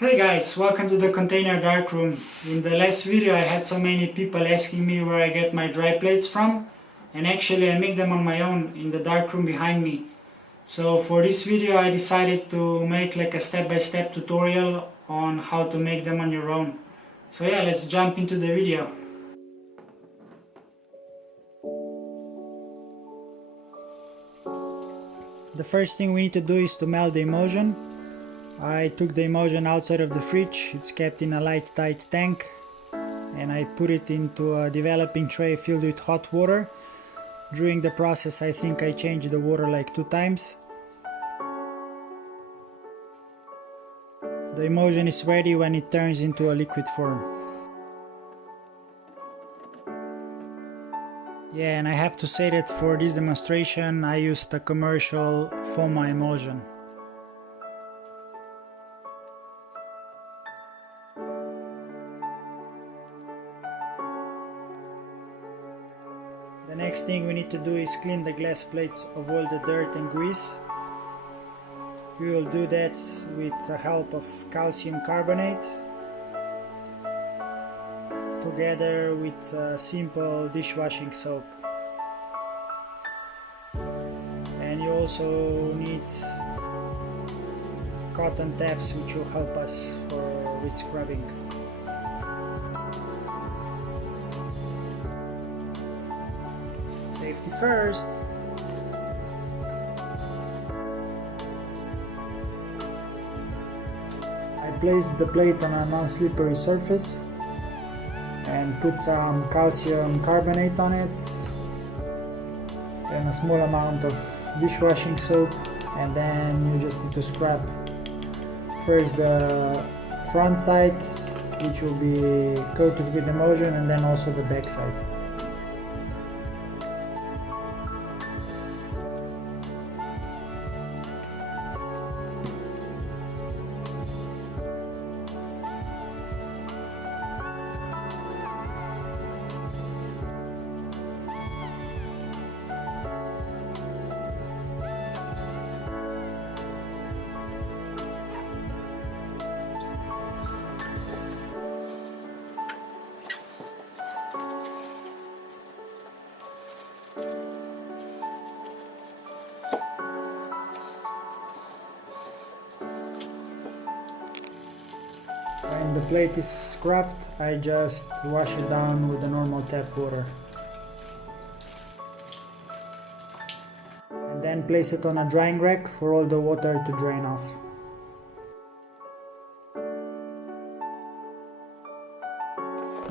Hey guys, welcome to the container darkroom. In the last video I had so many people asking me where I get my dry plates from, and actually I make them on my own in the darkroom behind me. So for this video I decided to make like a step-by-step tutorial on how to make them on your own. So yeah, let's jump into the video. The first thing we need to do is to melt the emulsion. I took the emulsion outside of the fridge, it's kept in a light tight tank, and I put it into a developing tray filled with hot water. During the process I think I changed the water like 2 times. The emulsion is ready when it turns into a liquid form. Yeah, and I have to say that for this demonstration I used a commercial Foma emulsion. The next thing we need to do is clean the glass plates of all the dirt and grease. We will do that with the help of calcium carbonate together with simple dishwashing soap. And you also need cotton tabs which will help us with scrubbing. Safety first. I placed the plate on a non-slippery surface and put some calcium carbonate on it and a small amount of dishwashing soap, and then you just need to scrub first the front side, which will be coated with emulsion, and then also the back side. When the plate is scrubbed, I just wash it down with the normal tap water. And then place it on a drying rack for all the water to drain off.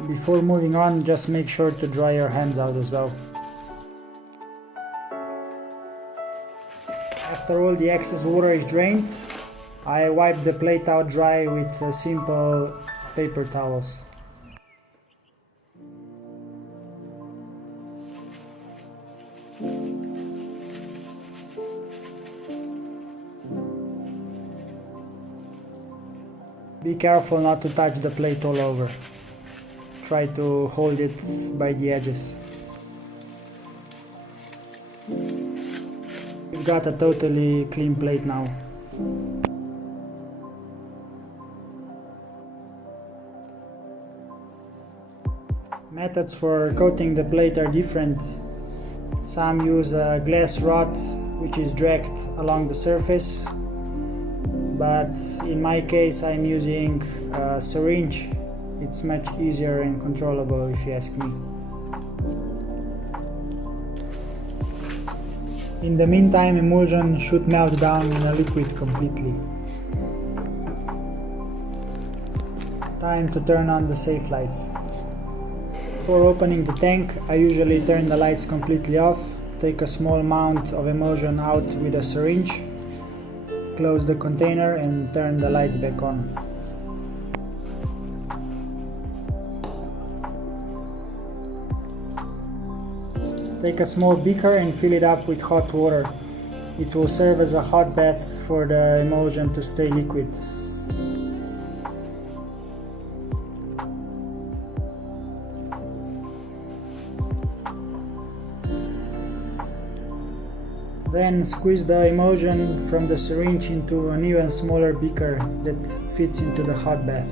Before moving on, just make sure to dry your hands out as well. After all the excess water is drained, I wipe the plate out dry with simple paper towels. Be careful not to touch the plate all over. Try to hold it by the edges. We've got a totally clean plate now. Methods for coating the plate are different. Some use a glass rod which is dragged along the surface, but in my case I'm using a syringe. It's much easier and controllable if you ask me. In the meantime, emulsion should melt down in a liquid completely. Time to turn on the safe lights. Before opening the tank, I usually turn the lights completely off, take a small amount of emulsion out with a syringe, close the container and turn the lights back on. Take a small beaker and fill it up with hot water. It will serve as a hot bath for the emulsion to stay liquid. Then squeeze the emulsion from the syringe into an even smaller beaker that fits into the hot bath.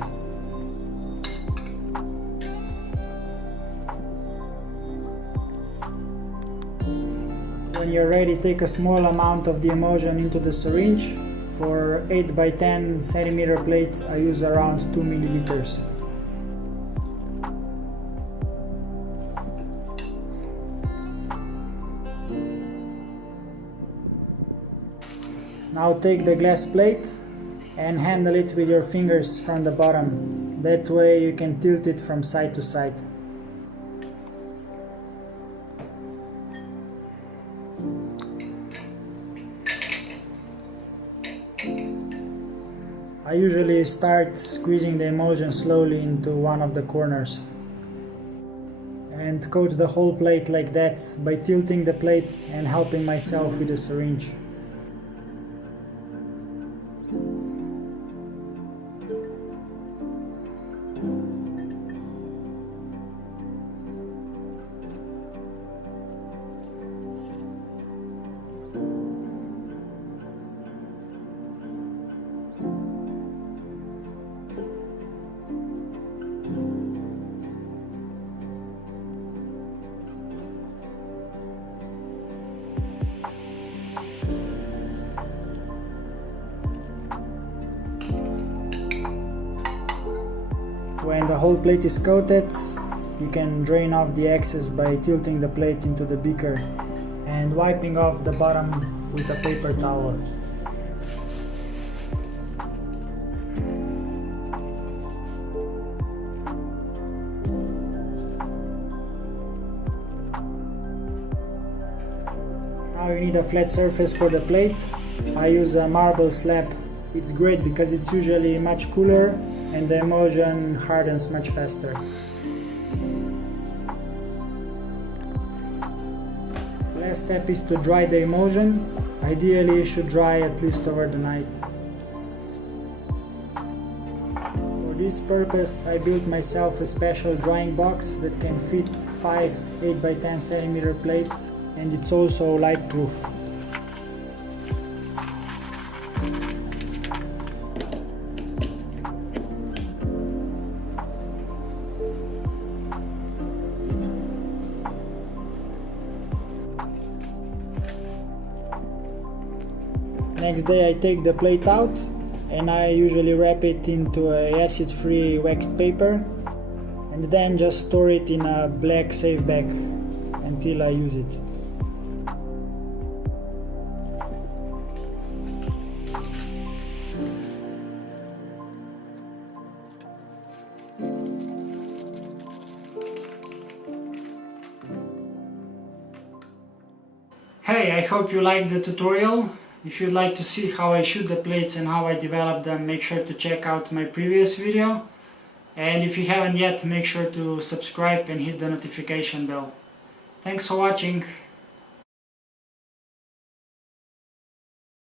When you're ready, take a small amount of the emulsion into the syringe. For 8 by 10 centimeter plate, I use around 2 milliliters. Now take the glass plate and handle it with your fingers from the bottom. That way you can tilt it from side to side. I usually start squeezing the emulsion slowly into one of the corners and coat the whole plate like that by tilting the plate and helping myself with the syringe. When the whole plate is coated, you can drain off the excess by tilting the plate into the beaker and wiping off the bottom with a paper towel. Now you need a flat surface for the plate. I use a marble slab. It's great because it's usually much cooler and the emulsion hardens much faster. Last step is to dry the emulsion. Ideally, it should dry at least over the night. For this purpose, I built myself a special drying box that can fit 5 8 by 10 centimeter plates, and it's also light proof. Next day I take the plate out and I usually wrap it into a acid-free waxed paper and then just store it in a black safe bag until I use it. Hey, I hope you liked the tutorial. If you'd like to see how I shoot the plates and how I develop them, make sure to check out my previous video. And if you haven't yet, make sure to subscribe and hit the notification bell. Thanks for watching.